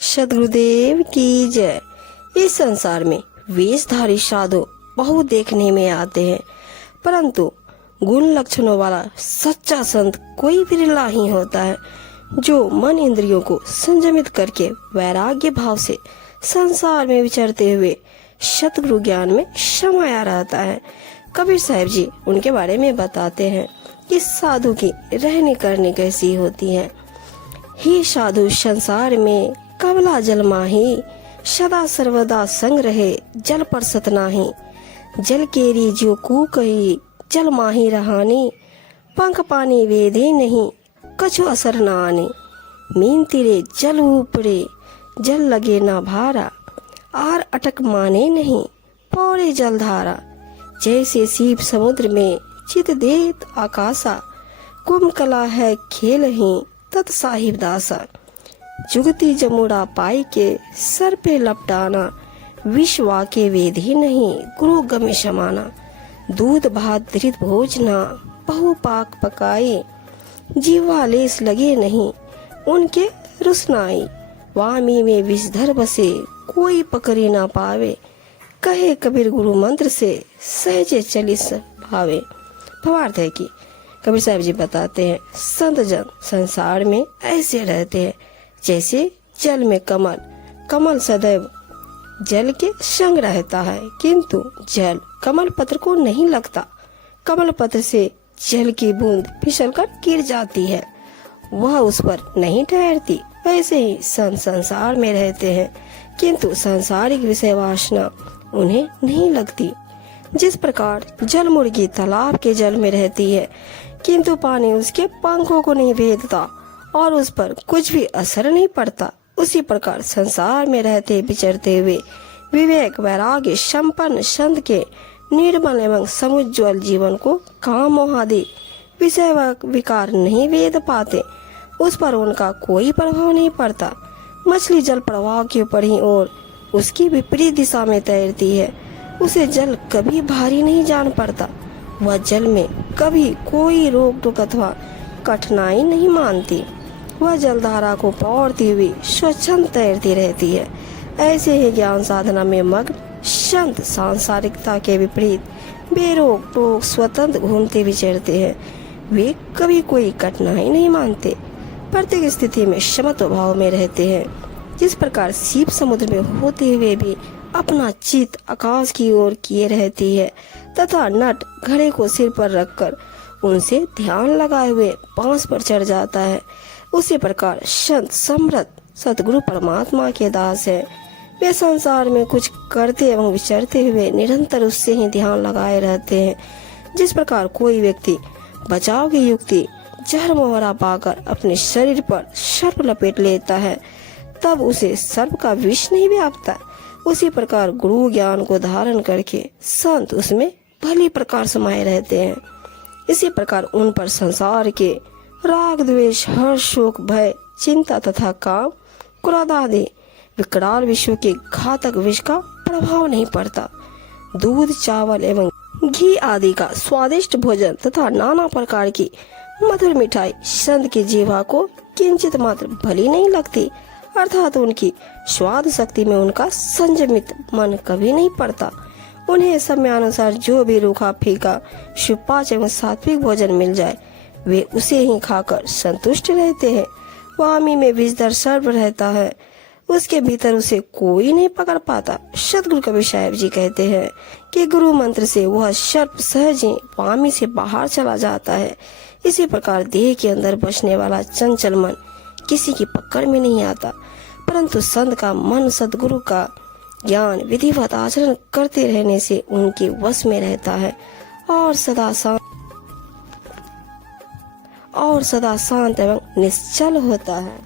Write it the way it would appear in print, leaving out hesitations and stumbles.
सद्गुरुदेव की जय। इस संसार में वेशधारी साधु बहुत देखने में आते हैं, परंतु गुण लक्षणों वाला सच्चा संत कोई विरला ही होता है, जो मन इंद्रियों को संयमित करके वैराग्य भाव से संसार में विचरते हुए सतगुरु ज्ञान में समाया रहता है। कबीर साहब जी उनके बारे में बताते हैं कि साधु की रहने करनी कैसी होती है। ही साधु संसार में कबला जल माही, सदा सर्वदा संग रहे जल पर सत नाही। जल केरी जो कू कही, जल माही रहानी। पंख पानी वेदे नहीं, कछु असर न आने। मीन तिरे जल ऊपरे, जल लगे ना भारा। आर अटक माने नहीं, पौड़े जल धारा। जैसे सीप समुद्र में, चित देत आकाशा। कुंभ कला है खेल ही, तत् साहिब दासा। जुगती जमुड़ा पाई के, सर पे लपटाना। विश्वा के वेद ही नहीं, गुरु गमे समाना। दूध भात धृत भोजना, बहु पाक पकाए। जीवा लेस लगे नहीं, उनके रुसनाई। वामी में विषधर बसे, कोई पकड़ी ना पावे। कहे कबीर गुरु मंत्र से, सहजे चलिस भावे। भावार्थ है कि कबीर साहब जी बताते हैं, संत जन संसार में ऐसे रहते हैं जैसे जल में कमल। कमल सदैव जल के संग रहता है, किंतु जल कमल पत्र को नहीं लगता। कमल पत्र से जल की बूंद फिसलकर गिर जाती है, वह उस पर नहीं ठहरती। वैसे ही संत संसार में रहते हैं, किंतु सांसारिक विषय वासना उन्हें नहीं लगती। जिस प्रकार जल मुर्गी तालाब के जल में रहती है, किंतु पानी उसके पंखों को नहीं भेदता और उस पर कुछ भी असर नहीं पड़ता, उसी प्रकार संसार में रहते विचरते हुए विवेक वैराग्य संपन्न संत के निर्मल एवं समुज्ज्वल जीवन को काम मोहादि विषय विकार नहीं वेद पाते। उस पर उनका कोई प्रभाव नहीं पड़ता। मछली जल प्रवाह के ऊपर ही और उसकी विपरीत दिशा में तैरती है, उसे जल कभी भारी नहीं जान पड़ता। वह जल में कभी कोई रोक टोक अथवा कठिनाई नहीं मानती। वह जलधारा को पौड़ती हुई स्वच्छंद तैरती रहती है। ऐसे ही ज्ञान साधना में मग्न संत सांसारिकता के विपरीत बेरोक टोक स्वतंत्र घूमते विचरते हैं। वे कभी कोई कठिनाई नहीं मानते, प्रत्येक स्थिति में समत्व भाव में रहते हैं। जिस प्रकार सीप समुद्र में होते हुए भी अपना चित आकाश की ओर किए रहती है, तथा नट घड़े को सिर पर रखकर उनसे ध्यान लगाए हुए बांस पर चढ़ जाता है, उसी प्रकार संत समृत सतगुरु परमात्मा के दास है। वे संसार में कुछ करते एवं विचरते हुए निरंतर उससे ही ध्यान लगाए रहते हैं। जिस प्रकार कोई व्यक्ति बचाव की युक्ति जहर मोहरा पाकर अपने शरीर पर सर्प लपेट लेता है, तब उसे सर्प का विष नहीं व्यापता। उसी प्रकार गुरु ज्ञान को धारण करके संत उसमें भली प्रकार समाये रहते हैं। इसी प्रकार उन पर संसार के राग द्वेष हर्ष शोक भय चिंता तथा काम क्रोध आदि विकराल विश्व के घातक विष का प्रभाव नहीं पड़ता। दूध चावल एवं घी आदि का स्वादिष्ट भोजन तथा नाना प्रकार की मधुर मिठाई संत की जीवा को किंचित मात्र भली नहीं लगती, अर्थात उनकी स्वाद शक्ति में उनका संयमित मन कभी नहीं पड़ता। उन्हें समयानुसार जो भी रूखा फीका सुपाच्य एवं सात्विक भोजन मिल जाए, वे उसे ही खाकर संतुष्ट रहते हैं। वामी में विषधर सर्प रहता है, उसके भीतर उसे कोई नहीं पकड़ पाता। सतगुरु कबीर साहब जी कहते हैं कि गुरु मंत्र से वह सर्प सहज ही वामी से बाहर चला जाता है। इसी प्रकार देह के अंदर बसने वाला चंचल मन किसी की पकड़ में नहीं आता, परंतु संत का मन सतगुरु का ज्ञान विधिवत आचरण करते रहने से उनके वश में रहता है और सदा शांत एवं निश्चल होता है।